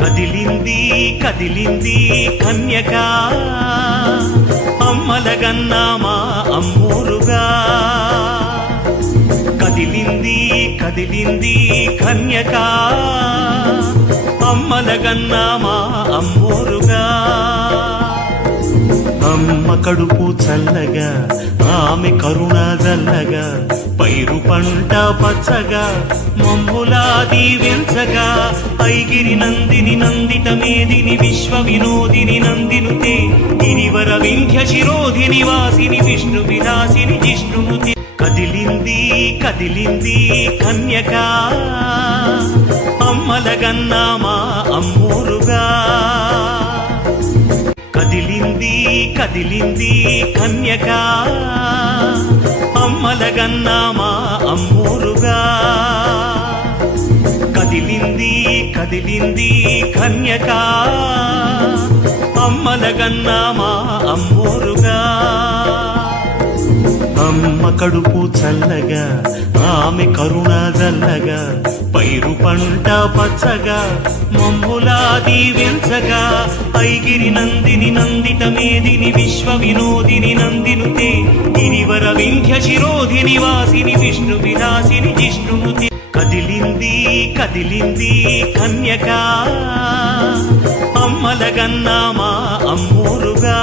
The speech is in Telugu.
కదిలింది కదిలింది కన్యక అమ్మలగన్న మా అమ్మోరుగా కదిలింది కదిలింది కన్యక అమ్మలగన్న మా అమ్మోరుగా అమ్మ కడుపు చల్లగా ఆమె కరుణ జల్లగా పైరు పంట పచ్చగా మమ్ములా దీవించగా ఐగిరి నందిని నందిత మేదిని విశ్వ వినోదిని నందినుతే గిరివర వింధ్య శిరోధిని వాసిని విష్ణు విలాసిని జిష్ణునుతే కదిలింది కదిలింది కన్యక అమ్మలగన్న మా అమ్మోరుగా కదిలింది కదిలింది కన్యక అమ్మలగన్న మా అమ్మోరుగా కదిలింది కదిలింది కన్యక అమ్మలగన్న మా అమ్మోరుగా అమ్మ కడుపు చల్లగా ఆమె కరుణ జల్లగా పైరు పంట పచ్చగా మమ్ములా దీవించగా ఐగిరి నందిని నందిత మేదిని విశ్వ వినోదిని నందినుతే గిరివర వింధ్య శిరోధిని వాసిని విష్ణు విలాసిని జిష్ణునుతే కదిలింది కదిలింది కన్యక అమ్మలగన్న మా అమ్మోరుగా